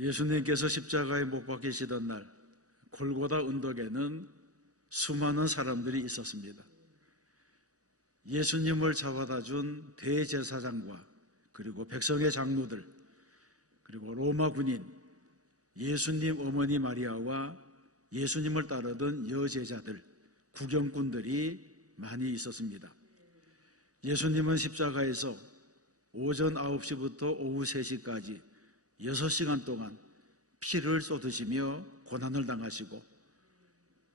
예수님께서 십자가에 못 박히시던 날 골고다 언덕에는 수많은 사람들이 있었습니다. 예수님을 잡아다 준 대제사장과 그리고 백성의 장로들, 그리고 로마 군인, 예수님 어머니 마리아와 예수님을 따르던 여제자들, 구경꾼들이 많이 있었습니다. 예수님은 십자가에서 오전 9시부터 오후 3시까지 6시간 동안 피를 쏟으시며 고난을 당하시고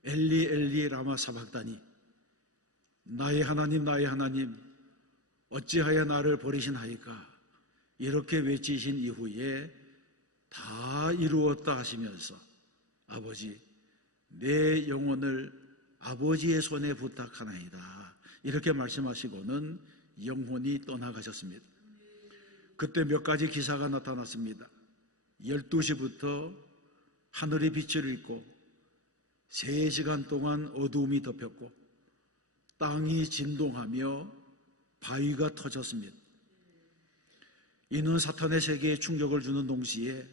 엘리 엘리 라마 사박다니, 나의 하나님 어찌하여 나를 버리시나이까, 이렇게 외치신 이후에 다 이루었다 하시면서 아버지, 내 영혼을 아버지의 손에 부탁하나이다, 이렇게 말씀하시고는 영혼이 떠나가셨습니다. 그때 몇 가지 기사가 나타났습니다. 12시부터 하늘이 빛을 잃고 3시간 동안 어두움이 덮였고 땅이 진동하며 바위가 터졌습니다. 이는 사탄의 세계에 충격을 주는 동시에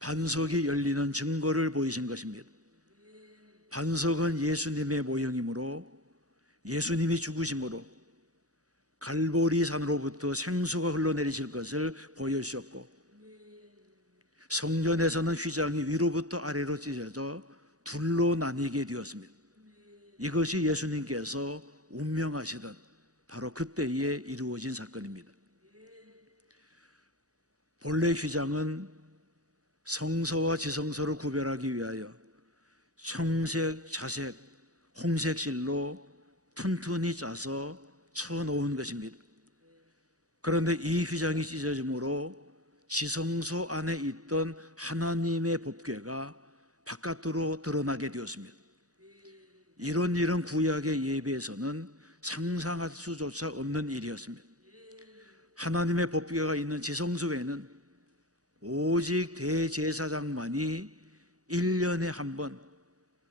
반석이 열리는 증거를 보이신 것입니다. 반석은 예수님의 모형이므로 예수님이 죽으심으로 갈보리 산으로부터 생수가 흘러내리실 것을 보여주셨고, 성전에서는 휘장이 위로부터 아래로 찢어져 둘로 나뉘게 되었습니다. 이것이 예수님께서 운명하시던 바로 그때에 이루어진 사건입니다. 본래 휘장은 성서와 지성서를 구별하기 위하여 청색, 자색, 홍색 실로 튼튼히 짜서 쳐놓은 것입니다. 그런데 이 휘장이 찢어짐으로 지성소 안에 있던 하나님의 법궤가 바깥으로 드러나게 되었습니다. 이런 일은 구약의 예배에서는 상상할 수조차 없는 일이었습니다. 하나님의 법궤가 있는 지성소에는 오직 대제사장만이 1년에 한 번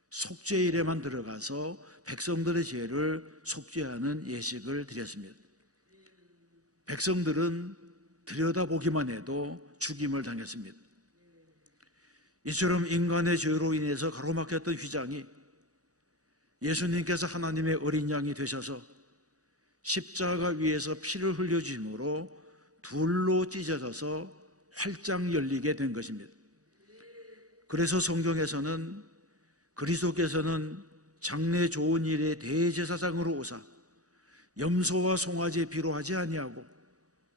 속죄일에만 들어가서 백성들의 죄를 속죄하는 예식을 드렸습니다. 백성들은 들여다보기만 해도 죽임을 당했습니다. 이처럼 인간의 죄로 인해서 가로막혔던 휘장이 예수님께서 하나님의 어린 양이 되셔서 십자가 위에서 피를 흘려주심으로 둘로 찢어져서 활짝 열리게 된 것입니다. 그래서 성경에서는 그리스도께서는 장래 좋은 일의 대제사장으로 오사 염소와 송아지의 피로 하지 아니하고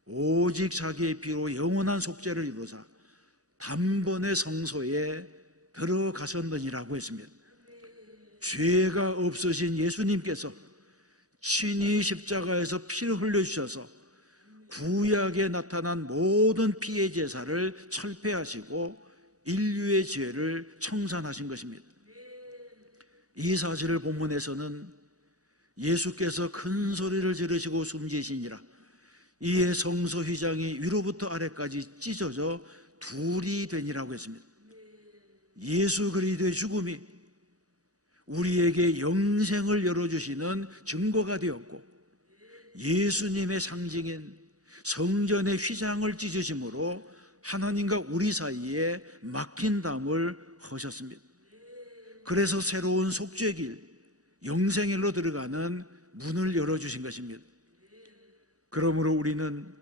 오직 자기의 피로 영원한 속죄를 이루사 단번에 성소에 들어가셨느니라고 했습니다. 죄가 없으신 예수님께서 친히 십자가에서 피를 흘려주셔서 구약에 나타난 모든 피의 제사를 철폐하시고 인류의 죄를 청산하신 것입니다. 이 사실을 본문에서는 예수께서 큰 소리를 지르시고 숨지시니라, 이에 성소 휘장이 위로부터 아래까지 찢어져 둘이 되니라고 했습니다. 예수 그리스도의 죽음이 우리에게 영생을 열어주시는 증거가 되었고, 예수님의 상징인 성전의 휘장을 찢으심으로 하나님과 우리 사이에 막힌 담을 허셨습니다. 그래서 새로운 속죄길, 영생일로 들어가는 문을 열어주신 것입니다. 그러므로 우리는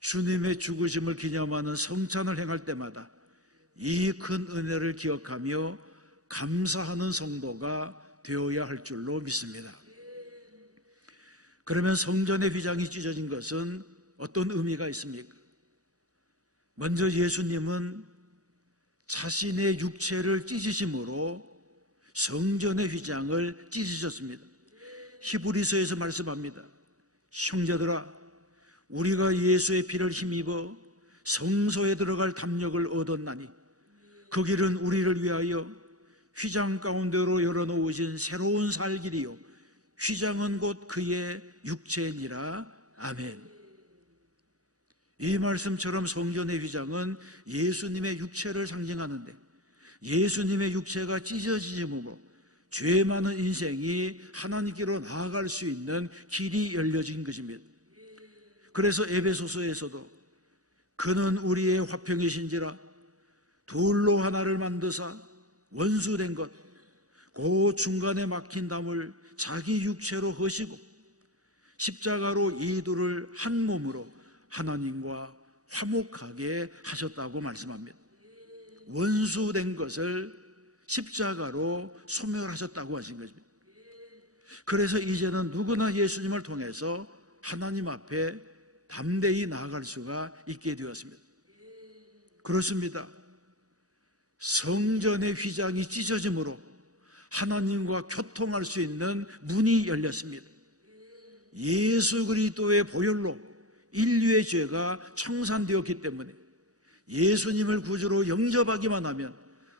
주님의 죽으심을 기념하는 성찬을 행할 때마다 이 큰 은혜를 기억하며 감사하는 성도가 되어야 할 줄로 믿습니다. 그러면 성전의 휘장이 찢어진 것은 어떤 의미가 있습니까? 먼저 예수님은 자신의 육체를 찢으심으로 성전의 휘장을 찢으셨습니다. 히브리서에서 말씀합니다. 형제들아, 우리가 예수의 피를 힘입어 성소에 들어갈 담력을 얻었나니 그 길은 우리를 위하여 휘장 가운데로 열어놓으신 새로운 살 길이요 휘장은 곧 그의 육체니라. 아멘. 이 말씀처럼 성전의 휘장은 예수님의 육체를 상징하는데, 예수님의 육체가 찢어지므로 죄 많은 인생이 하나님께로 나아갈 수 있는 길이 열려진 것입니다. 그래서 에베소서에서도 그는 우리의 화평이신지라 둘로 하나를 만드사 원수된 것 그 중간에 막힌 담을 자기 육체로 허시고 십자가로 이 둘을 한 몸으로 하나님과 화목하게 하셨다고 말씀합니다. 원수된 것을 십자가로 소멸하셨다고 하신 것입니다. 그래서 이제는 누구나 예수님을 통해서 하나님 앞에 담대히 나아갈 수가 있게 되었습니다. 그렇습니다. 성전의 휘장이 찢어짐으로 하나님과 교통할 수 있는 문이 열렸습니다. 예수 그리스도의 보혈로 인류의 죄가 청산되었기 때문에 예수님을 구주로 영접하기만 하면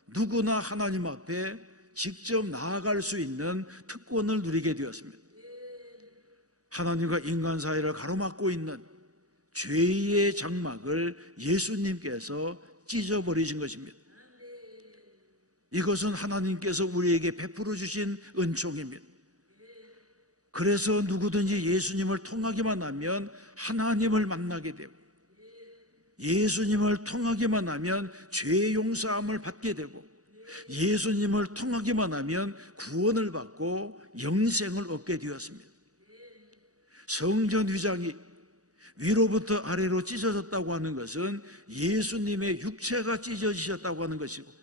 누구나 하나님 앞에 직접 나아갈 수 있는 특권을 누리게 되었습니다. 하나님과 인간 사이를 가로막고 있는 죄의 장막을 예수님께서 찢어버리신 것입니다. 이것은 하나님께서 우리에게 베풀어 주신 은총입니다. 그래서 누구든지 예수님을 통하기만 하면 하나님을 만나게 되고 예수님을 통하기만 하면 죄 용서함을 받게 되고 예수님을 통하기만 하면 구원을 받고 영생을 얻게 되었습니다. 성전 휘장이 위로부터 아래로 찢어졌다고 하는 것은 예수님의 육체가 찢어지셨다고 하는 것이고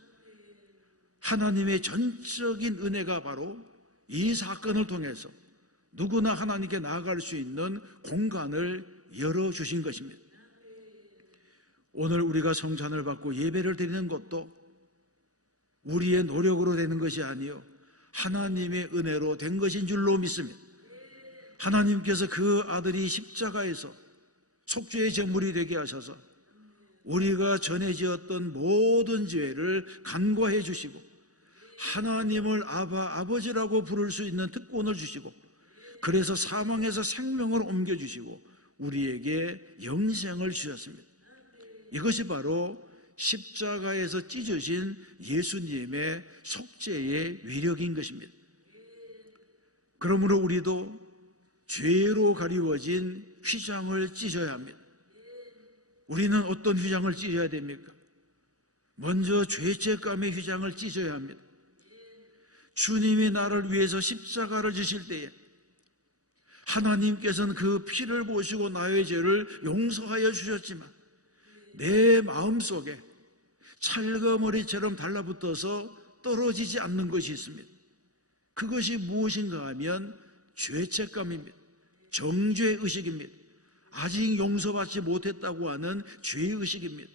하나님의 전적인 은혜가 바로 이 사건을 통해서 누구나 하나님께 나아갈 수 있는 공간을 열어주신 것입니다. 오늘 우리가 성찬을 받고 예배를 드리는 것도 우리의 노력으로 되는 것이 아니요 하나님의 은혜로 된 것인 줄로 믿습니다. 하나님께서 그 아들이 십자가에서 속죄의 제물이 되게 하셔서 우리가 전에 지었던 모든 죄를 간과해 주시고 하나님을 아버지라고 부를 수 있는 특권을 주시고 그래서 사망에서 생명을 옮겨주시고 우리에게 영생을 주셨습니다. 이것이 바로 십자가에서 찢어진 예수님의 속죄의 위력인 것입니다. 그러므로 우리도 죄로 가리워진 휘장을 찢어야 합니다. 우리는 어떤 휘장을 찢어야 됩니까? 먼저 죄책감의 휘장을 찢어야 합니다. 주님이 나를 위해서 십자가를 지실 때에 하나님께서는 그 피를 보시고 나의 죄를 용서하여 주셨지만 내 마음속에 찰거머리처럼 달라붙어서 떨어지지 않는 것이 있습니다. 그것이 무엇인가 하면 죄책감입니다. 정죄의식입니다. 아직 용서받지 못했다고 하는 죄의식입니다.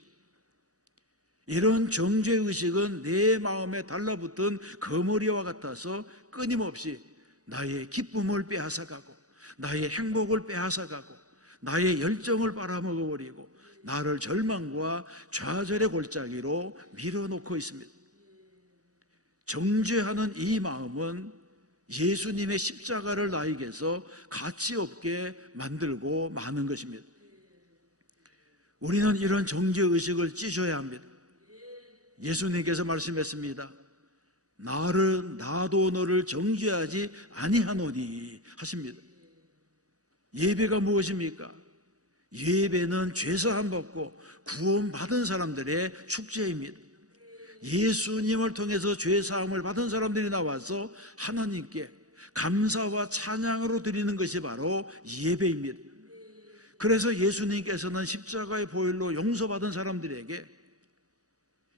이런 정죄의식은 내 마음에 달라붙은 거머리와 같아서 끊임없이 나의 기쁨을 빼앗아가고 나의 행복을 빼앗아가고 나의 열정을 빨아먹어버리고 나를 절망과 좌절의 골짜기로 밀어놓고 있습니다. 정죄하는 이 마음은 예수님의 십자가를 나에게서 가치 없게 만들고 마는 것입니다. 우리는 이런 정죄의식을 찢어야 합니다. 예수님께서 말씀했습니다. 나도 너를 정죄하지 아니하노니 하십니다. 예배가 무엇입니까? 예배는 죄사함 받고 구원받은 사람들의 축제입니다. 예수님을 통해서 죄사함을 받은 사람들이 나와서 하나님께 감사와 찬양으로 드리는 것이 바로 예배입니다. 그래서 예수님께서는 십자가의 보혈로 용서받은 사람들에게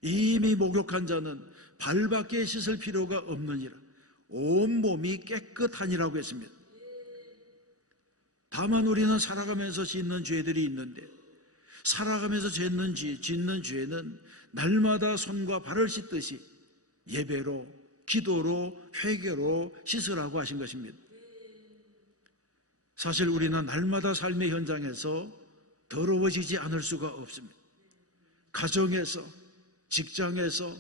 이미 목욕한 자는 발밖에 씻을 필요가 없느니라 온몸이 깨끗하니라고 했습니다. 다만 우리는 살아가면서 짓는 죄들이 있는데 살아가면서 짓는 죄는 날마다 손과 발을 씻듯이 예배로, 기도로, 회개로 씻으라고 하신 것입니다. 사실 우리는 날마다 삶의 현장에서 더러워지지 않을 수가 없습니다. 가정에서, 직장에서,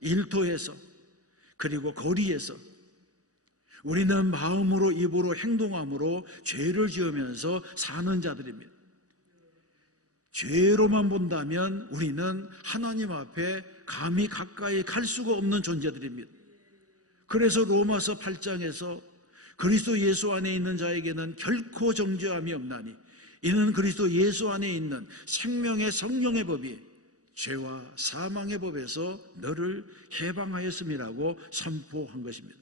일터에서, 그리고 거리에서 우리는 마음으로 입으로 행동함으로 죄를 지으면서 사는 자들입니다. 죄로만 본다면 우리는 하나님 앞에 감히 가까이 갈 수가 없는 존재들입니다. 그래서 로마서 8장에서 그리스도 예수 안에 있는 자에게는 결코 정죄함이 없나니 이는 그리스도 예수 안에 있는 생명의 성령의 법이 죄와 사망의 법에서 너를 해방하였음이라고 선포한 것입니다.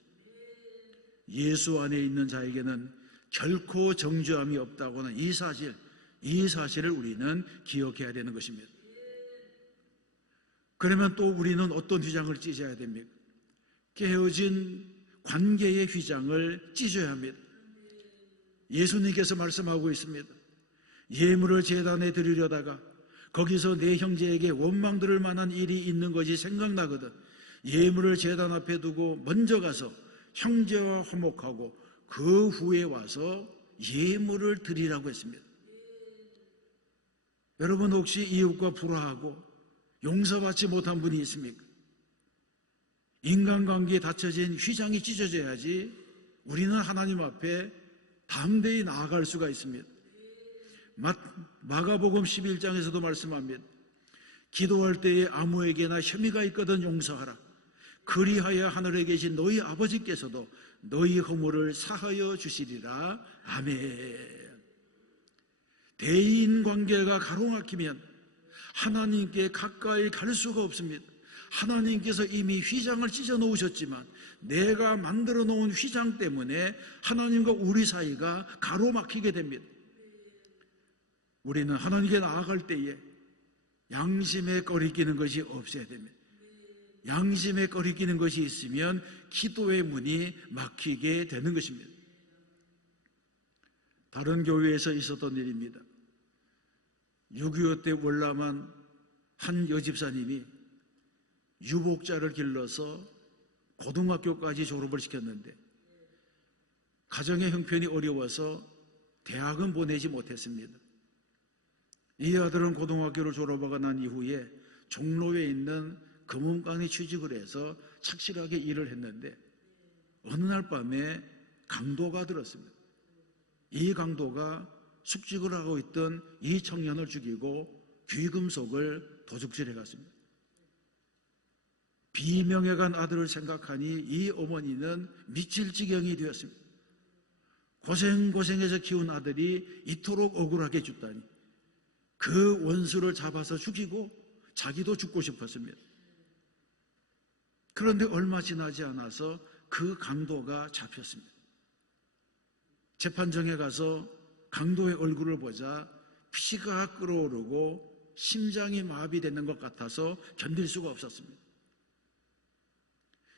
예수 안에 있는 자에게는 결코 정죄함이 없다고 하는 이 사실을 우리는 기억해야 되는 것입니다. 그러면 또 우리는 어떤 휘장을 찢어야 됩니까? 깨어진 관계의 휘장을 찢어야 합니다. 예수님께서 말씀하고 있습니다. 예물을 제단에 드리려다가 거기서 내 형제에게 원망 들을 만한 일이 있는 것이 생각나거든 예물을 제단 앞에 두고 먼저 가서 형제와 화목하고 그 후에 와서 예물을 드리라고 했습니다. 여러분 혹시 이웃과 불화하고 용서받지 못한 분이 있습니까? 인간관계에 닫혀진 휘장이 찢어져야지 우리는 하나님 앞에 담대히 나아갈 수가 있습니다. 마가복음 11장에서도 말씀합니다. 기도할 때에 아무에게나 혐의가 있거든 용서하라. 그리하여 하늘에 계신 너희 아버지께서도 너희 허물을 사하여 주시리라. 아멘. 대인관계가 가로막히면 하나님께 가까이 갈 수가 없습니다. 하나님께서 이미 휘장을 찢어 놓으셨지만 내가 만들어 놓은 휘장 때문에 하나님과 우리 사이가 가로막히게 됩니다. 우리는 하나님께 나아갈 때에 양심에 꺼리끼는 것이 없어야 됩니다. 양심에 꺼리끼는 것이 있으면 기도의 문이 막히게 되는 것입니다. 다른 교회에서 있었던 일입니다. 6.25 때 월남한 한 여집사님이 유복자를 길러서 고등학교까지 졸업을 시켰는데 가정의 형편이 어려워서 대학은 보내지 못했습니다. 이 아들은 고등학교를 졸업하고 난 이후에 종로에 있는 금은방에 취직을 해서 착실하게 일을 했는데 어느 날 밤에 강도가 들었습니다. 이 강도가 숙직을 하고 있던 이 청년을 죽이고 귀금속을 도둑질해 갔습니다. 비명예간 아들을 생각하니 이 어머니는 미칠 지경이 되었습니다. 고생고생해서 키운 아들이 이토록 억울하게 죽다니 그 원수를 잡아서 죽이고 자기도 죽고 싶었습니다. 그런데 얼마 지나지 않아서 그 강도가 잡혔습니다. 재판정에 가서 강도의 얼굴을 보자 피가 끓어오르고 심장이 마비되는 것 같아서 견딜 수가 없었습니다.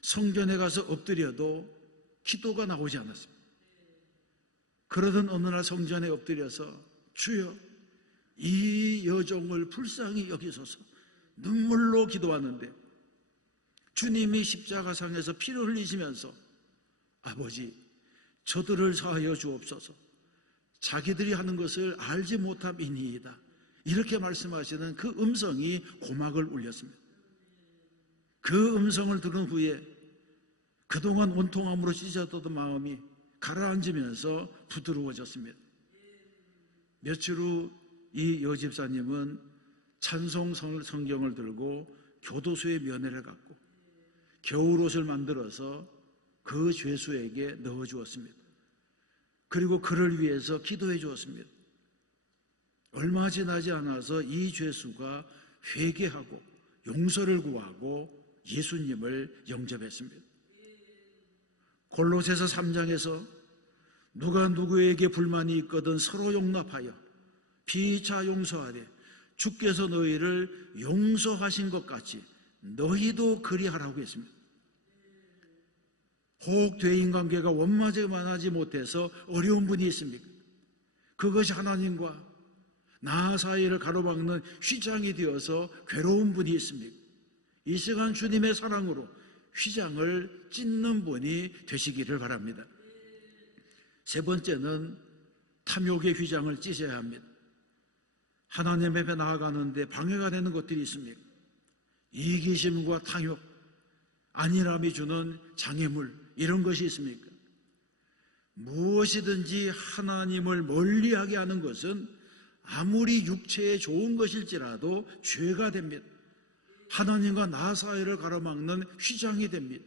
성전에 가서 엎드려도 기도가 나오지 않았습니다. 그러던 어느 날 성전에 엎드려서 주여 이 여종을 불쌍히 여기소서 눈물로 기도하는데 주님이 십자가상에서 피를 흘리시면서 아버지 저들을 사하여 주옵소서 자기들이 하는 것을 알지 못함이니이다 이렇게 말씀하시는 그 음성이 고막을 울렸습니다. 그 음성을 들은 후에 그동안 원통함으로 찢어졌던 마음이 가라앉으면서 부드러워졌습니다. 며칠 후 이 여집사님은 찬송 성경을 들고 교도소에 면회를 갔고 겨울옷을 만들어서 그 죄수에게 넣어주었습니다. 그리고 그를 위해서 기도해 주었습니다. 얼마 지나지 않아서 이 죄수가 회개하고 용서를 구하고 예수님을 영접했습니다. 골로새서 3장에서 누가 누구에게 불만이 있거든 서로 용납하여 피차 용서하되 주께서 너희를 용서하신 것 같이 너희도 그리하라고 했습니다. 혹 대인관계가 원만하지 못해서 어려운 분이 있습니까? 그것이 하나님과 나 사이를 가로막는 휘장이 되어서 괴로운 분이 있습니까? 이 시간 주님의 사랑으로 휘장을 찢는 분이 되시기를 바랍니다. 세 번째는 탐욕의 휘장을 찢어야 합니다. 하나님 앞에 나아가는데 방해가 되는 것들이 있습니까? 이기심과 탐욕, 안일함이 주는 장애물 이런 것이 있습니까? 무엇이든지 하나님을 멀리하게 하는 것은 아무리 육체에 좋은 것일지라도 죄가 됩니다. 하나님과 나 사이를 가로막는 휘장이 됩니다.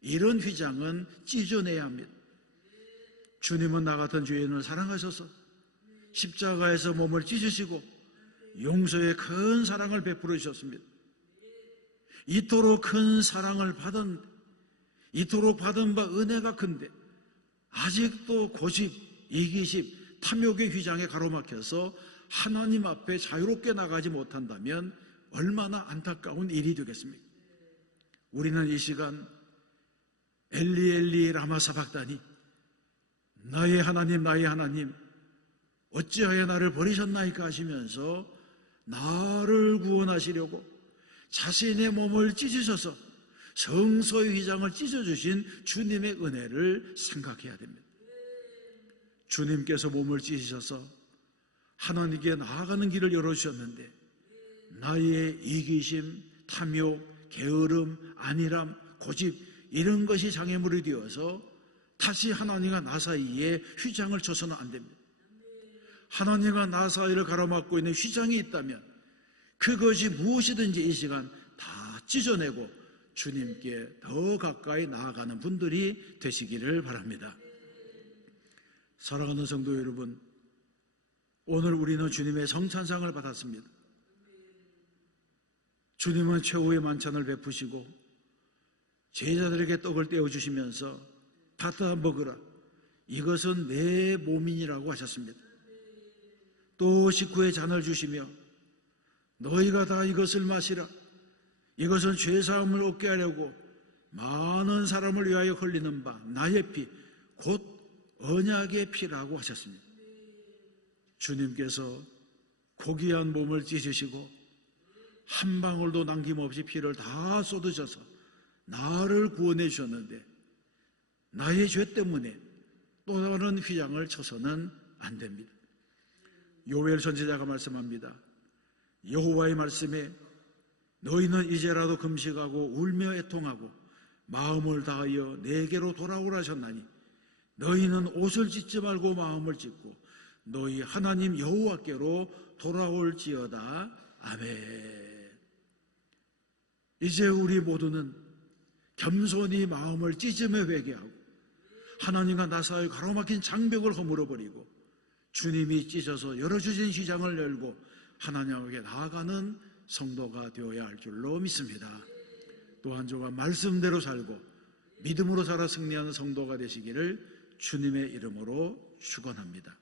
이런 휘장은 찢어내야 합니다. 주님은 나 같은 죄인을 사랑하셔서 십자가에서 몸을 찢으시고 용서의 큰 사랑을 베풀어 주셨습니다. 이토록 큰 사랑을 받은, 이토록 받은 바 은혜가 큰데 아직도 고집, 이기심, 탐욕의 휘장에 가로막혀서 하나님 앞에 자유롭게 나가지 못한다면 얼마나 안타까운 일이 되겠습니까? 우리는 이 시간 엘리 엘리 라마 사박다니, 나의 하나님 나의 하나님 어찌하여 나를 버리셨나이까 하시면서 나를 구원하시려고 자신의 몸을 찢으셔서 성소의 휘장을 찢어주신 주님의 은혜를 생각해야 됩니다. 주님께서 몸을 찢으셔서 하나님께 나아가는 길을 열어주셨는데 나의 이기심, 탐욕, 게으름, 안일함, 고집 이런 것이 장애물이 되어서 다시 하나님과 나 사이에 휘장을 쳐서는 안 됩니다. 하나님과 나 사이를 가로막고 있는 휘장이 있다면 그것이 무엇이든지 이 시간 다 찢어내고 주님께 더 가까이 나아가는 분들이 되시기를 바랍니다. 사랑하는 성도 여러분, 오늘 우리는 주님의 성찬상을 받았습니다. 주님은 최후의 만찬을 베푸시고 제자들에게 떡을 떼어주시면서 받아 먹으라, 이것은 내 몸이니라고 하셨습니다. 또 식후에 잔을 주시며 너희가 다 이것을 마시라, 이것은 죄사함을 얻게 하려고 많은 사람을 위하여 흘리는 바 나의 피, 곧 언약의 피라고 하셨습니다. 주님께서 고귀한 몸을 찢으시고 한 방울도 남김없이 피를 다 쏟으셔서 나를 구원해 주셨는데 나의 죄 때문에 또 다른 휘장을 쳐서는 안 됩니다. 요엘 선지자가 말씀합니다. 여호와의 말씀에 너희는 이제라도 금식하고 울며 애통하고 마음을 다하여 내게로 돌아오라 하셨나니 너희는 옷을 찢지 말고 마음을 찢고 너희 하나님 여호와께로 돌아올지어다. 아멘. 이제 우리 모두는 겸손히 마음을 찢으며 회개하고 하나님과 나 사이 가로막힌 장벽을 허물어버리고 주님이 찢어서 열어주신 휘장을 열고 하나님에게 나아가는 성도가 되어야 할 줄로 믿습니다. 또한 저가 말씀대로 살고 믿음으로 살아 승리하는 성도가 되시기를 주님의 이름으로 축원합니다.